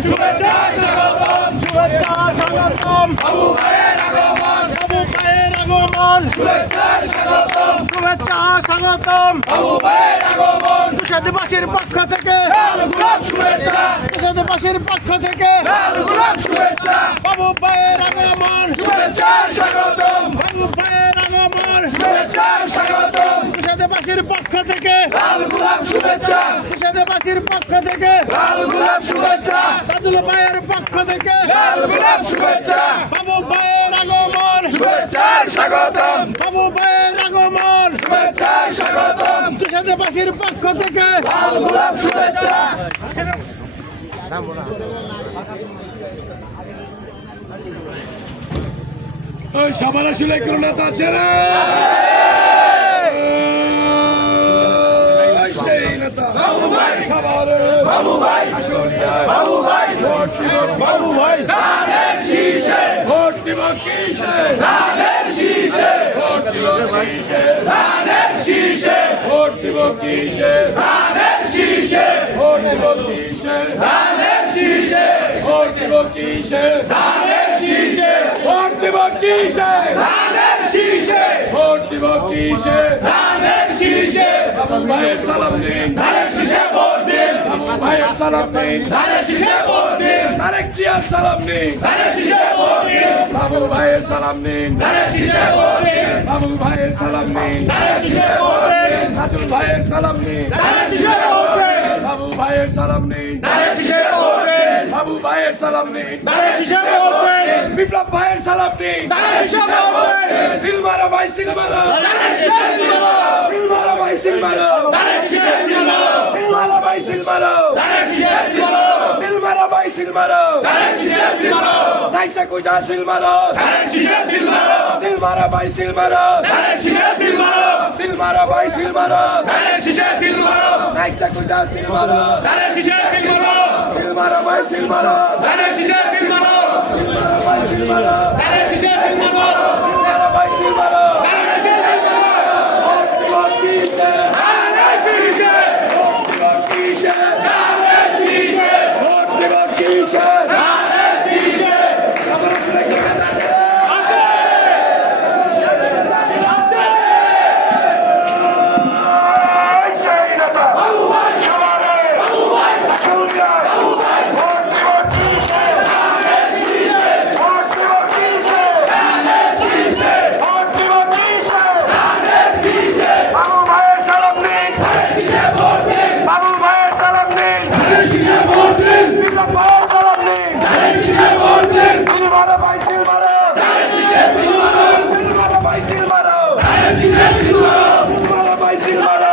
শুভেচ্ছা স্বাগতম শুভেচ্ছা স্বাগতম বাবু ভাইয়ের আগমন বাবু ভাইয়ের আগমন শুভেচ্ছা স্বাগতম শুভেচ্ছা স্বাগতম বাবু ভাইয়ের আগমন তুষাদবাসীর পক্ষ থেকে লাল গোলাপ শুভেচ্ছা তুষাদবাসীর পক্ষ থেকে লাল গোলাপ শুভেচ্ছা বাবু ভাইয়ের আগমন শুভেচ্ছা স্বাগতম বাবু ভাইয়ের আগমন শুভেচ্ছা স্বাগতম তুষাদবাসীর পক্ষ থেকে লাল গোলাপ শুভেচ্ছা। তুষাদবাসীর পক্ষ থেকে। লাল গোলাপ শুভেচ্ছা। তাজুল ভাইয়ের পক্ষ থেকে। লাল গোলাপ শুভেচ্ছা। বাবু ভাইয়ের আগমন। শুভেচ্ছা স্বাগতম। বাবু ভাইয়ের আগমন। শুভেচ্ছা স্বাগতম। তুষাদবাসীর পক্ষ থেকে। লাল গোলাপ শুভেচ্ছা। ওই সাবানা সিলাই কোনো নেতা আছে রে? নেতা। সাবারে বাবু ভাই আসলিয়া বাবু ভাই ভোট দিব বাবু ভাই ধানের শীষে ভোট দিব কিসে ধানের শীষে ভোট দিব কিসে ধানের শীষে ভোট দিব কিসে ধানের শীষে ভোট দিব কিসে ধানের শীষে ভোট দিব কিসে ধানের শীষে ভোট দিব কিসে ধানের শীষে ভোট দিব কিসে ধানের শীষে বাবু ভাইয়ের সালাম দিন ধানের শীষে ভোট দিন বাবু ভাইয়ের সালাম দিন ধানের শীষে ভোট দিন আরেক জিয়ার সালাম দিন ধানের শীষে ভোট দিন বাবু ভাইয়ের সালাম দিন ধানের শীষে ভোট দিন বাবু ভাইয়ের সালাম নিন ধানের শীষে ভোট দিন নাজুল ভাইয়ের সালাম নিন ধানের শীষে ভোট দিন বাবু ভাইয়ের সালাম নিন ধানের শীষে ভোট দিন বাবু ভাইয়ের সালাম নিন ধানের শীষে ভোট দিন বিপ্লব ভাইয়ের সালাম নিন ধানের শীষে ভোট দিন সিলমারা ভাই সিলমারা ধানের শীষে সিলমারো ভাই সিলমারা ধানের শীষে সিলমারো সিলমারা ভাই সিলমারা ধানের শীষে সিলমারো সিলমারা ভাই সিলমারা ধানের শীষে সিলমারো নাইচা কুজা সিলমারা ধানের শীষে সিলমারো সিলমারা ভাই সিলমারা ধানের শীষে সিলমারো সিলমারা ভাই সিলমারা ধানের শীষে সিলমারো নাইচা কুজা সিলমারা ধানের শীষে সিলমারো সিলমারা ভাই সিলমারা ধানের শীষে সিলমারো সিলমারা ভাই সিলমারা ধানের শীষে সিলমারো সিলমারা ভাই সিলমারা ধানের শীষে সিলমারো কিসে ধানের শীষে কিসে ধানের শীষে ভোট দিব কিসে ধানের শীষে বাবু ভাই বাবু ভাই বাবু ভাই ভোট দিব কিসে ধানের শীষে ভোট দিব কিসে ধানের শীষে ভোট দিব কিসে ধানের শীষে বাবু ভাইয়ের সালাম নিন ধানের শীষে ভোট দিন বাবু ভাইয়ের সালাম নিন ধানের শীষে ভোট দিন বিপ্লব ভাইয়ের সালাম নিন ধানের শীষে ভোট দিন সিলমারা ভাই সিলমারা ধানের শীষে সিলমারো সিলমারা ভাই সিলমারা ধানের শীষে সিলমারো সিলমারা ভাই সিলমারা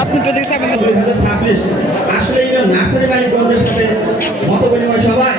আপনি আসলে নার্সারি বাড়ি সাথে মত বিনিময় সবাই